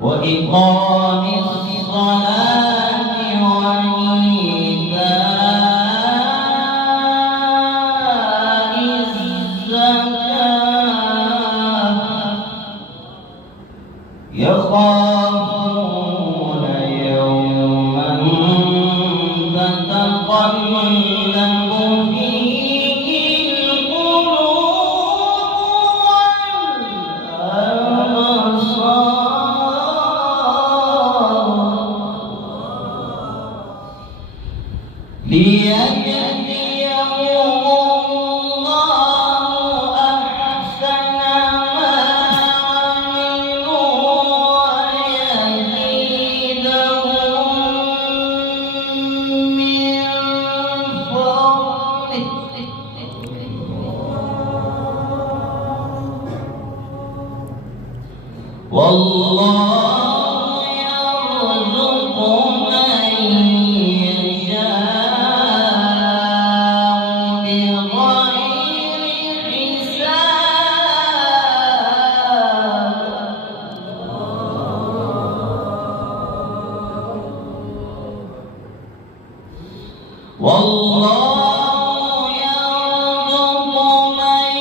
وإقام الصلاة وإيتاء الزكاة يخافون يوما تتقلب فيه القلوب والأبصار ليجزيهم الله أحسن ما عملوا ويزيدهم من فضله والله يرزق من يشاء بغير حساب والله يرزق من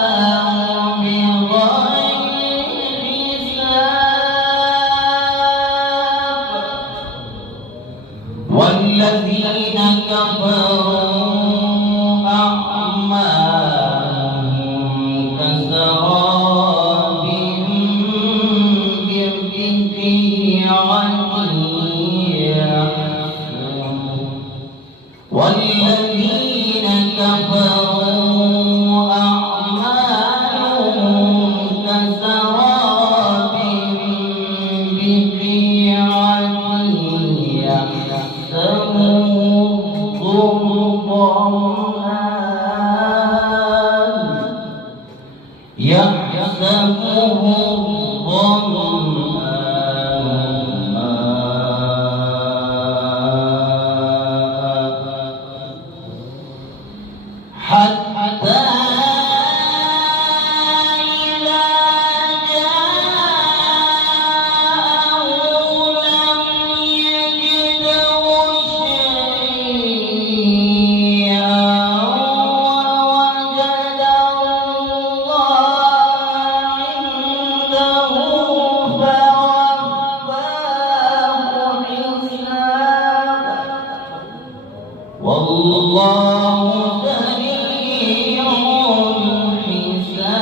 يشاء بغير حساب والذين كفروا أعمالهم كسراب والذين كفروا أعمالهم كسراب بقيعة يحسبه حتى إذا جاءه لم يجده شيئا ووجد الله عنده فوفاه حسابه والله سريع الحساب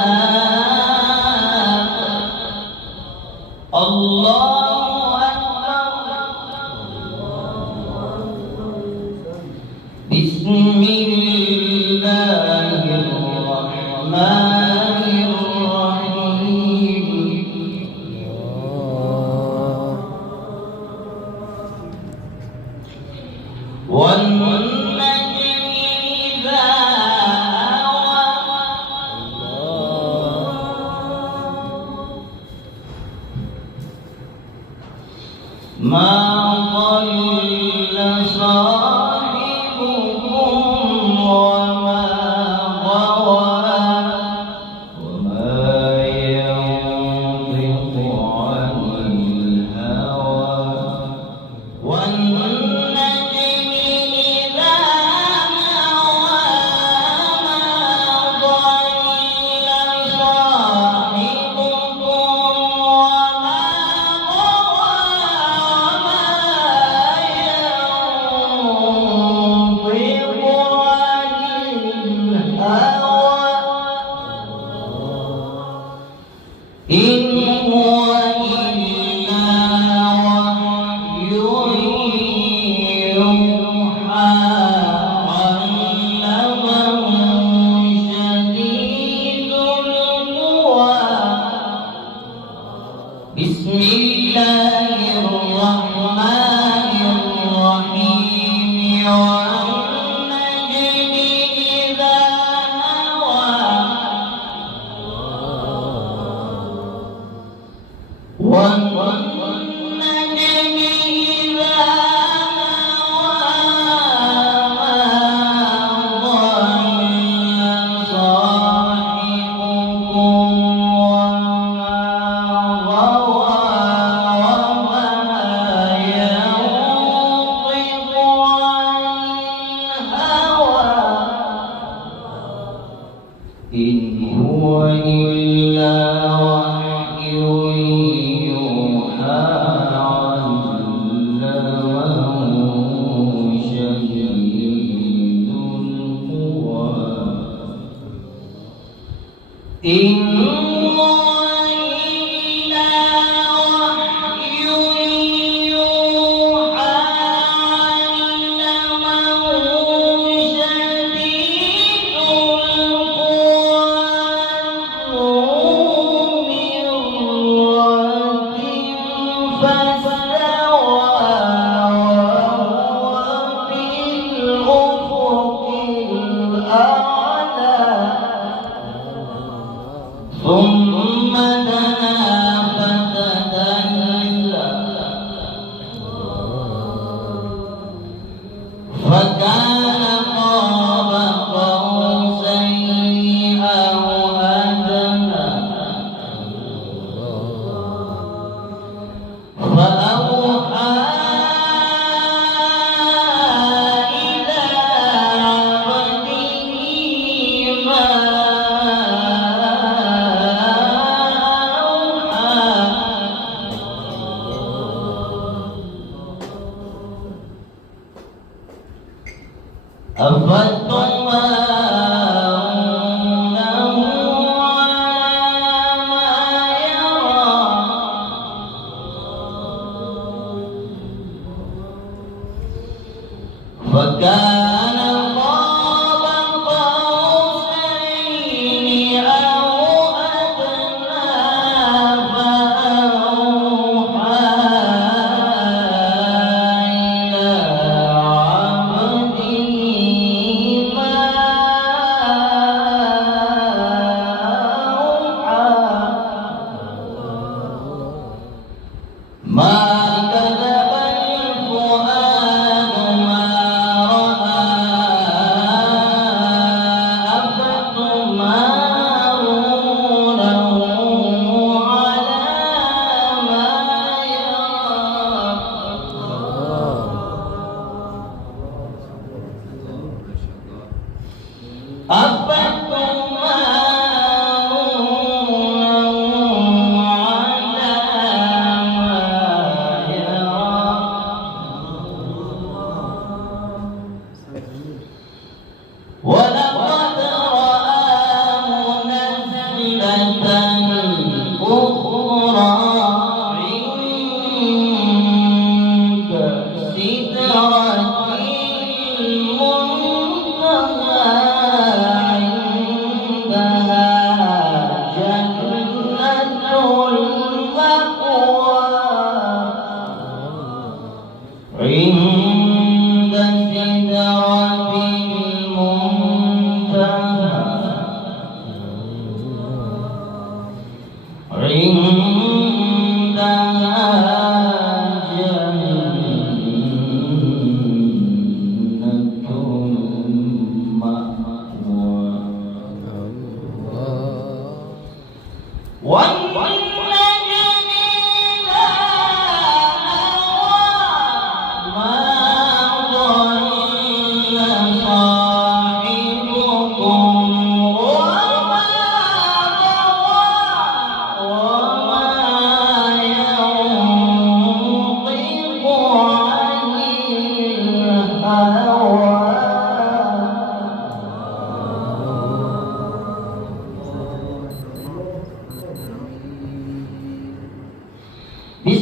الله أكبر بسم الله الرحمن الرحيم والنجم إذا هوى ما ضل صاحبكم وما غوى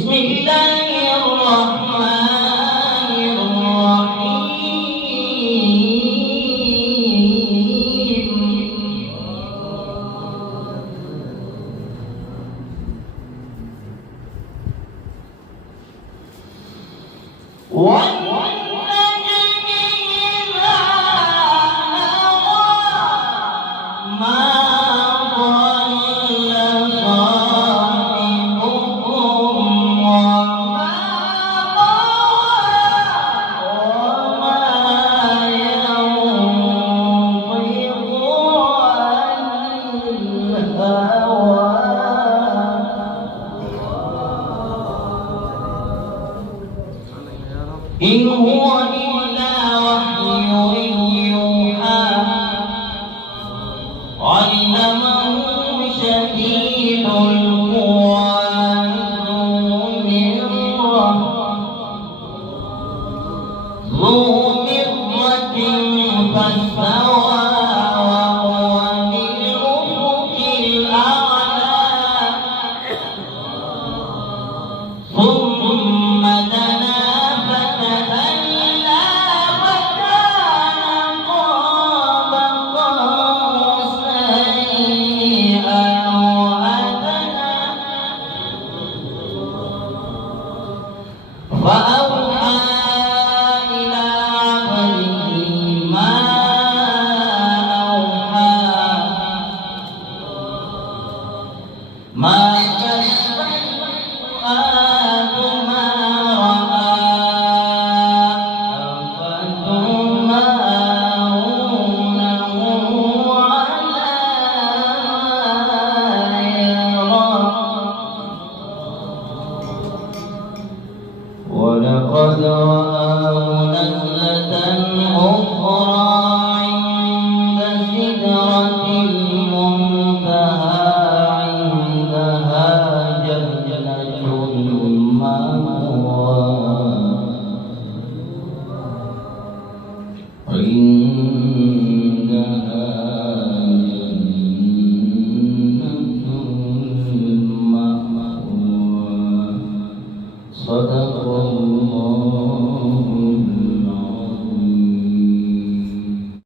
بسم الله الرحمن الرحيم والنجم إذا هوى ما ضل صاحبكم وما غوى وما ينطق عن الهوى إن هو إلا وحي يوحى علمه شديد القوى ذو مرة فاستوى وهو بالأفق الأعلى ثم دنا فتدلى فكان قاب قوسين أو أدنى فأوحى إلى عبده ما أوحى ما كذب الفؤاد ما رأى أفتمارونه على ما يرى ولقد رآه نزلة أخرى عند سدرة المنتهى عندها جنة المأوى عندها جنة المأوى صدق الله